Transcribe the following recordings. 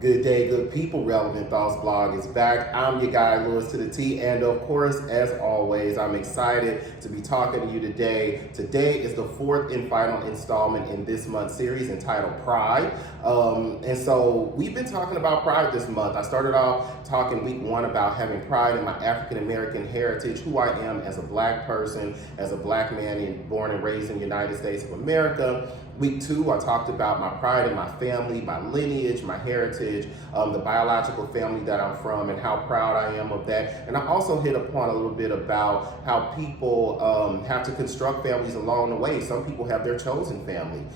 Good day, good people. Relevant Thoughts blog is back. I'm your guy, Lewis to the T, and of course, as always, I'm excited to be talking to you today. Today is the fourth and final installment in this month's series entitled Pride. And so we've been talking about pride this month. I started off talking week one about having pride in my African American heritage, who I am as a black person, as a black man born and raised in the United States of America. Week two, I talked about my pride in my family, my lineage, my heritage, the biological family that I'm from, and how proud I am of that. And I also hit upon a little bit about how people have to construct families along the way. Some people have their chosen family.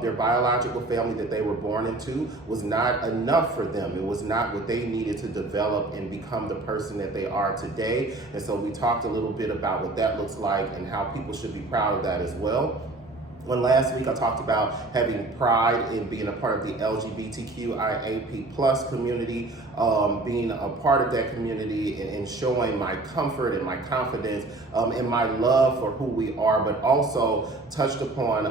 Their biological family that they were born into was not enough for them. It was not what they needed to develop and become the person that they are today. And so we talked a little bit about what that looks like and how people should be proud of that as well. When last week I talked about having pride in being a part of the LGBTQIAP+ community, being a part of that community and showing my comfort and my confidence and my love for who we are, but also touched upon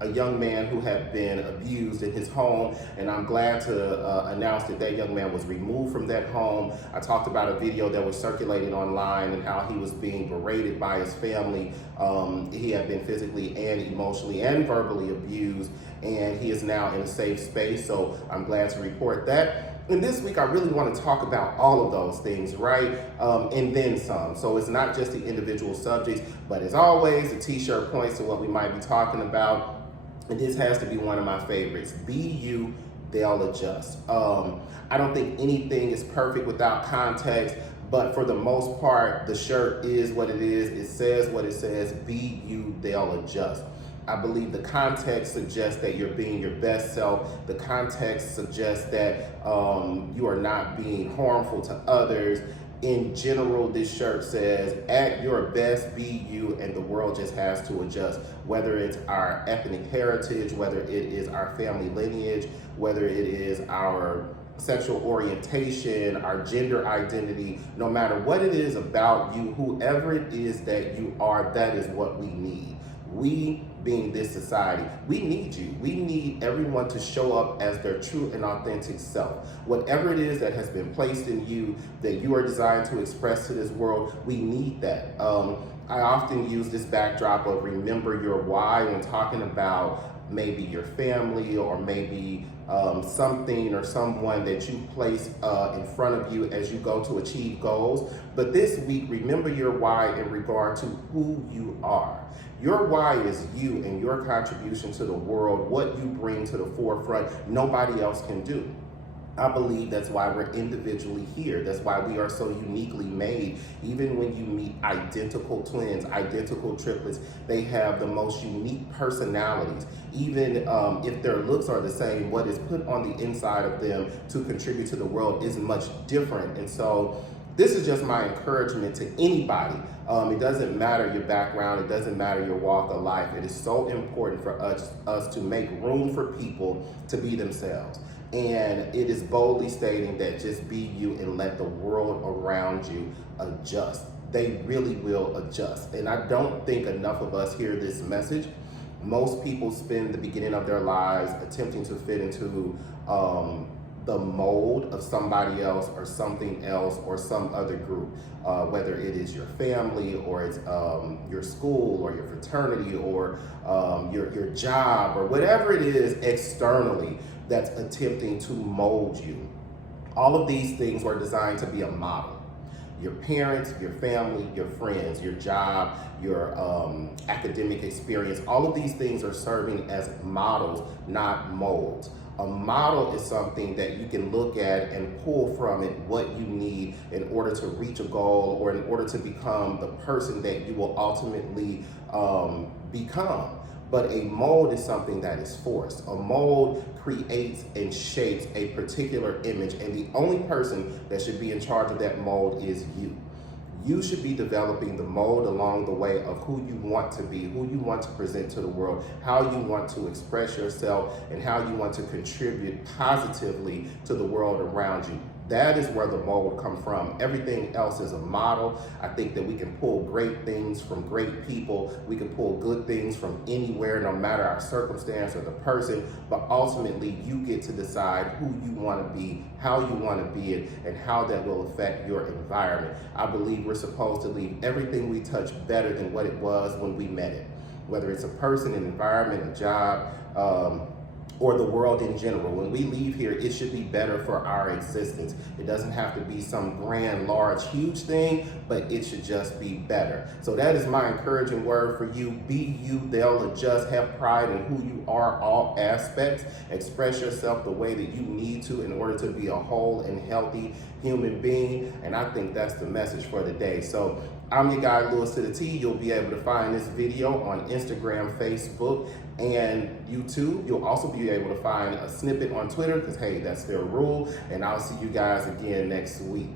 a young man who had been abused in his home, and I'm glad to announce that that young man was removed from that home. I talked about a video that was circulating online and how he was being berated by his family. He had been physically and emotionally and verbally abused, and he is now in a safe space, so I'm glad to report that. And this week, I really want to talk about all of those things, right? And then some. So it's not just the individual subjects, but as always, the t-shirt points to what we might be talking about. And this has to be one of my favorites. Be you, they'll adjust. I don't think anything is perfect without context, but for the most part, the shirt is what it is. It says what it says. Be you, they'll adjust. I believe the context suggests that you're being your best self. The context suggests that you are not being harmful to others. In general, this shirt says, at your best, be you, and the world just has to adjust. Whether it's our ethnic heritage, whether it is our family lineage, whether it is our sexual orientation, our gender identity, no matter what it is about you, whoever it is that you are, that is what we need. We, being this society, we need you. We need everyone to show up as their true and authentic self. Whatever it is that has been placed in you, that you are designed to express to this world, we need that. I often use this backdrop of remember your why when talking about maybe your family or maybe something or someone that you place in front of you as you go to achieve goals. But this week, remember your why in regard to who you are. Your why is you and your contribution to the world, what you bring to the forefront, nobody else can do. I believe that's why we're individually here. That's why we are so uniquely made. Even when you meet identical twins, identical triplets, they have the most unique personalities. Even if their looks are the same, what is put on the inside of them to contribute to the world is much different. And so this is just my encouragement to anybody. It doesn't matter your background. It doesn't matter your walk of life. It is so important for us to make room for people to be themselves. And it is boldly stating that just be you and let the world around you adjust. They really will adjust. And I don't think enough of us hear this message. Most people spend the beginning of their lives attempting to fit into the mold of somebody else or something else or some other group, whether it is your family or it's your school or your fraternity or your job or whatever it is externally that's attempting to mold you. All of these things were designed to be a model. Your parents, your family, your friends, your job, your academic experience, all of these things are serving as models, not molds. A model is something that you can look at and pull from it what you need in order to reach a goal or in order to become the person that you will ultimately become. But a mold is something that is forced. A mold creates and shapes a particular image, and the only person that should be in charge of that mold is you. You should be developing the mold along the way of who you want to be, who you want to present to the world, how you want to express yourself, and how you want to contribute positively to the world around you. That is where the mold comes from. Everything else is a model. I think that we can pull great things from great people. We can pull good things from anywhere, no matter our circumstance or the person. But ultimately, you get to decide who you want to be, how you want to be it, and how that will affect your environment. I believe we're supposed to leave everything we touch better than what it was when we met it. Whether it's a person, an environment, a job, or the world in general. When we leave here, it should be better for our existence. It doesn't have to be some grand, large, huge thing, but it should just be better. So that is my encouraging word for you. Be you, they'll adjust, have pride in who you are, all aspects. Express yourself the way that you need to in order to be a whole and healthy human being. And I think that's the message for the day. So I'm your guy, Lewis to the T. You'll be able to find this video on Instagram, Facebook, and YouTube. You'll also be able to find a snippet on Twitter because, hey, that's their rule. And I'll see you guys again next week.